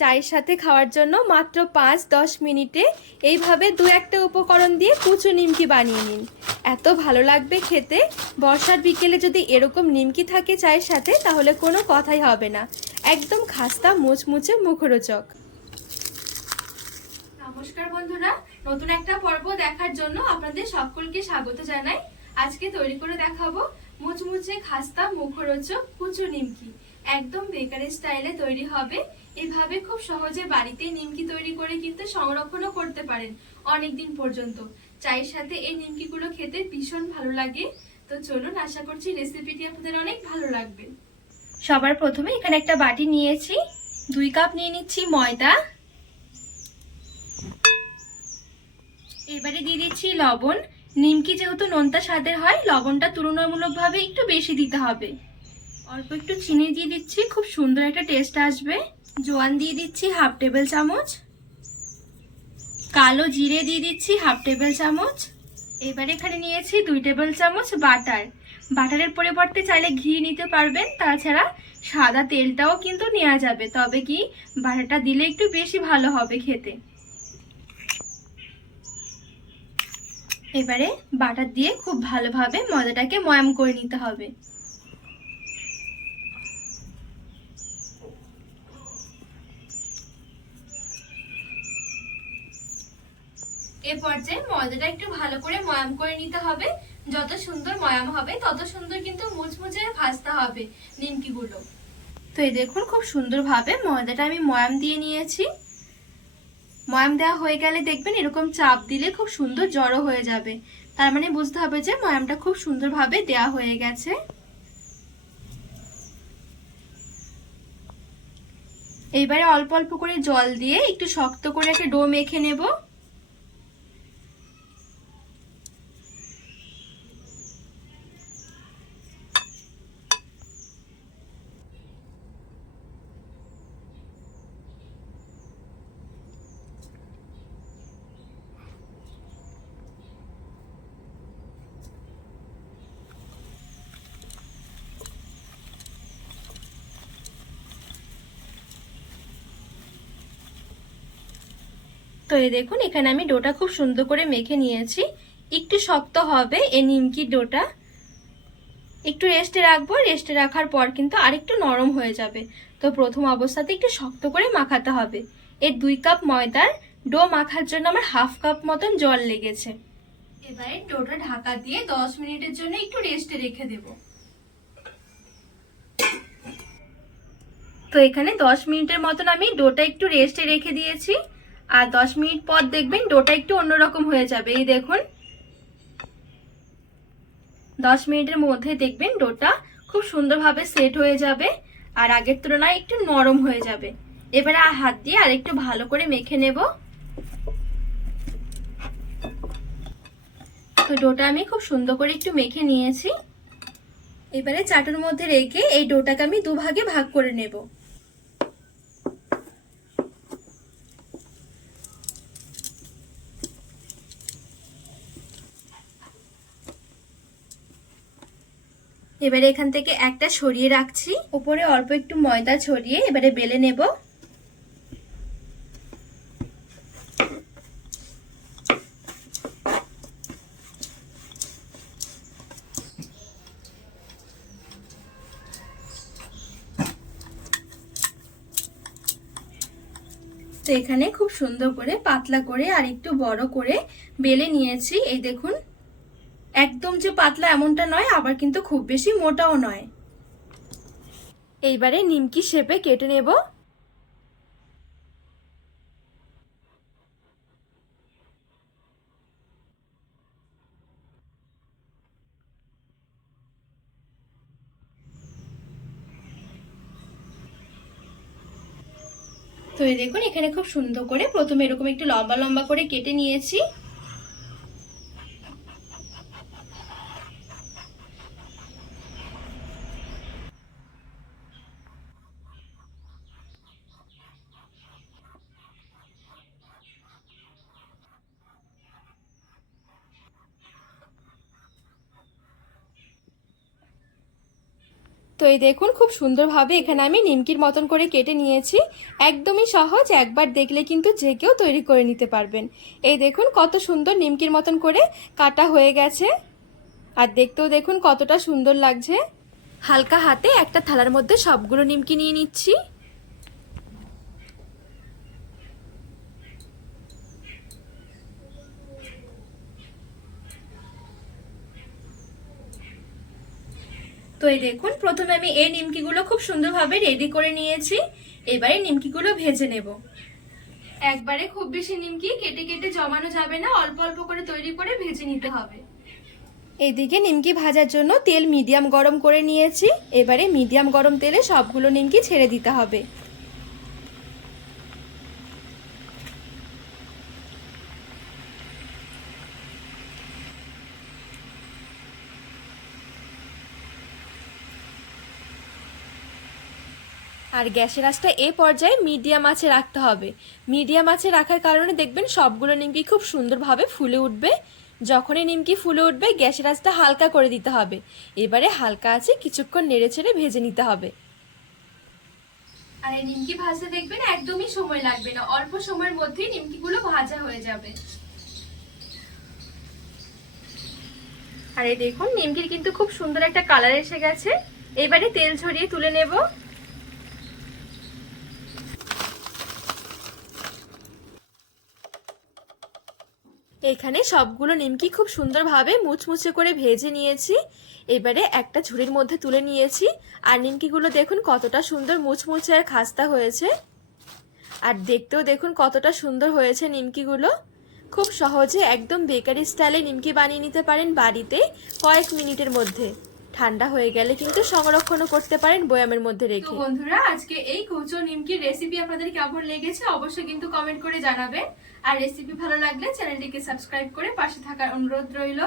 চায়ের সাথে খাওয়ার জন্য মাত্র পাঁচ দশ মিনিটে এইভাবে দু একটা উপকরণ দিয়ে কুচু নিমকি বানিয়ে নিন। এত ভালো লাগবে খেতে। বর্ষার বিকেলে যদি এরকম নিমকি থাকে চায়ের সাথে, তাহলে কোনো কথাই হবে না। একদম খাস্তা, মুচমুচে মুখরোচক। নমস্কার বন্ধুরা, নতুন একটা পর্ব দেখার জন্য আপনাদের সকলকে স্বাগত জানাই। আজকে তৈরি করে দেখাবো মুচমুচে খাস্তা, মুখরোচক, কুচু নিমকি। একদম বেকারি স্টাইলে তৈরি হবে। এভাবে খুব সহজে বাড়িতে নিমকি তৈরি করে কিন্তু সংরক্ষণও করতে পারেন অনেক দিন পর্যন্ত। চায়ের সাথে এই নিমকিগুলো খেতে ভীষণ ভালো লাগে। তো চলুন, আশা করছি রেসিপিটি আপনাদের অনেক ভালো লাগবে। সবার প্রথমে এখানে একটা বাটি নিয়েছি। দুই কাপ নিয়ে নিচ্ছি ময়দা। এবারে দিয়ে দিচ্ছি লবণ। নিমকি যেহেতু নোনতা স্বাদের হয়, লবণটা তুলনামূলকভাবে একটু বেশি দিতে হবে। অল্প একটু চিনি দিয়ে দিচ্ছি, খুব সুন্দর একটা টেস্ট আসবে। জোয়ান দিয়ে দিচ্ছি হাফ টেবিল চামচ। কালো জিরে দিয়ে দিচ্ছি হাফ টেবিল চামচ। এবার এখানে নিয়েছি দুই টেবিল চামচ বাটার বাটারের পরিবর্তে চাইলে ঘি নিতে পারবেন, তাছাড়া সাদা তেলটাও কিন্তু নেওয়া যাবে। তবে কি বাটারটা দিলে একটু বেশি ভালো হবে খেতে। এবারে বাটার দিয়ে খুব ভালোভাবে মজাটাকে ময়াম করে নিতে হবে। এ পর্যায়ে ময়দাটা একটু ভালো করে ময়াম করে নিতে হবে। যত সুন্দর ময়াম হবে, তত সুন্দর কিন্তু মুচমুচে ভাজতে হবে নিমকিগুলো। তো এই দেখুন, খুব সুন্দরভাবে ময়দাটা আমি ময়াম দিয়ে নিয়েছি। ময়াম দেওয়া হয়ে গেলে দেখবেন এরকম চাপ দিলে খুব সুন্দর জড়ো হয়ে যাবে। তার মানে বুঝতে হবে যে ময়ামটা খুব সুন্দরভাবে দেওয়া হয়ে গেছে। এইবারে অল্প অল্প করে জল দিয়ে একটু শক্ত করে একটা ডো মেখে নেব। এই দেখুন, এখানে আমি ডোটা খুব সুন্দর করে মেখে নিয়েছি। একটু শক্ত হবে এই নিমকির ডোটা। একটু রেস্টে রাখব রেস্টে রাখার পর কিন্তু আরেকটু নরম হয়ে যাবে। তো প্রথম অবস্থাতে একটু শক্ত করে মাখাতে হবে। এর দুই কাপ ময়দার ডো মাখার জন্য আমার হাফ কাপ মতন জল লেগেছে। এবারে ডোটা ঢাকা দিয়ে দশ মিনিটের জন্য একটু রেস্টে রেখে দেব। তো এখানে দশ মিনিটের মতন আমি ডোটা একটু রেস্টে রেখে দিয়েছি। আর দশ মিনিট পর দেখবেন ডোটা একটু অন্যরকম হয়ে যাবে। এই দেখুন। দশ মিনিটের মধ্যে দেখবেন ডোটা খুব সুন্দরভাবে সেট হয়ে যাবে আর আগের তুলনায় একটু নরম হয়ে যাবে। এবারে হাত দিয়ে আর একটু ভালো করে মেখে নেব। তো ডোটা আমি খুব সুন্দর করে একটু মেখে নিয়েছি। এবারে চাটুর মধ্যে রেখে এই ডোটাকে আমি দুভাগে ভাগ করে নেব। এবারে এখান থেকে একটা সরিয়ে রাখছি। উপরে অল্প একটু ময়দা ছড়িয়ে এবারে বেলে নেব। তো এখানে খুব সুন্দর করে, পাতলা করে আর একটু বড় করে বেলে নিয়েছি। এই দেখুন একদম যে পাতলা এমনটা নয়, আবার কিন্তু খুব বেশি মোটাও নয়। এইবারে নিমকি শেপে কেটে নেব। তো দেখুন, এখানে খুব সুন্দর করে প্রথমে এরকম একটু লম্বা লম্বা করে কেটে নিয়েছি। তো এই দেখুন, খুব সুন্দরভাবে এখানে আমি নিমকির মতন করে কেটে নিয়েছি। একদমই সহজ, একবার দেখলে কিন্তু যে কেউ তৈরি করে নিতে পারবেন। এই দেখুন, কত সুন্দর নিমকির মতন করে কাটা হয়ে গেছে। আর দেখতেও দেখুন, কতটা সুন্দর লাগছে। হালকা হাতে একটা থালার মধ্যে সবগুলো নিমকি নিয়ে নিচ্ছি। তো এই দেখুন প্রথমে আমি এই নিমকিগুলো খুব সুন্দরভাবে রেডি করে নিয়েছি। এবারে নিমকিগুলো ভেজে নেব। একবারে খুব বেশি নিমকি কেটে কেটে জমানো যাবে না অল্প অল্প করে তৈরি করে ভেজে নিতে হবে। এদিকে নিমকি ভাজার জন্য তেল মিডিয়াম গরম করে নিয়েছি। এবারে মিডিয়াম গরম তেলে সবগুলো নিমকি ছেড়ে দিতে হবে। আর গ্যাসের আঁচটা এ পর্যায়ে মিডিয়াম আঁচে রাখতে হবে। মিডিয়াম আঁচে রাখার কারণে দেখবেন সবগুলো নিমকি খুব সুন্দরভাবে ফুলে উঠবে। যখনই নিমকি ফুলে উঠবে, গ্যাসের আঁচটা হালকা করে দিতে হবে। এবারে হালকা আছে কিছুক্ষণ নেড়ে ছেড়ে ভেজে নিতে হবে। আর এই নিমকি ভাজতে দেখবেন একদমই সময় লাগবে না। অল্প সময়ের মধ্যেই নিমকিগুলো ভাজা হয়ে যাবে। আর এই দেখুন, নিমকির কিন্তু খুব সুন্দর একটা কালার এসে গেছে। এবারে তেল ছড়িয়ে তুলে নেব। এখানে সবগুলো নিমকি খুব সুন্দরভাবে মুচমুচে করে ভেজে নিয়েছি। এবারে একটা ঝুড়ির মধ্যে তুলে নিয়েছি। আর নিমকিগুলো দেখুন কতটা সুন্দর মুচমুচে আর খাস্তা হয়েছে। আর দেখতেও দেখুন কতটা সুন্দর হয়েছে নিমকিগুলো। খুব সহজে একদম বেকারি স্টাইলে নিমকি বানিয়ে নিতে পারেন বাড়িতে কয়েক মিনিটের মধ্যে। ঠান্ডা হয়ে গেলে কিন্তু সংরক্ষণও করতে পারেন বয়ামের মধ্যে রেখে। বন্ধুরা আজকে এই কুচো নিমকির রেসিপি আপনাদের কেমন লেগেছে অবশ্যই কিন্তু কমেন্ট করে জানাবেন। আর রেসিপি ভালো লাগলে চ্যানেলটিকে সাবস্ক্রাইব করে পাশে থাকার অনুরোধ রইল।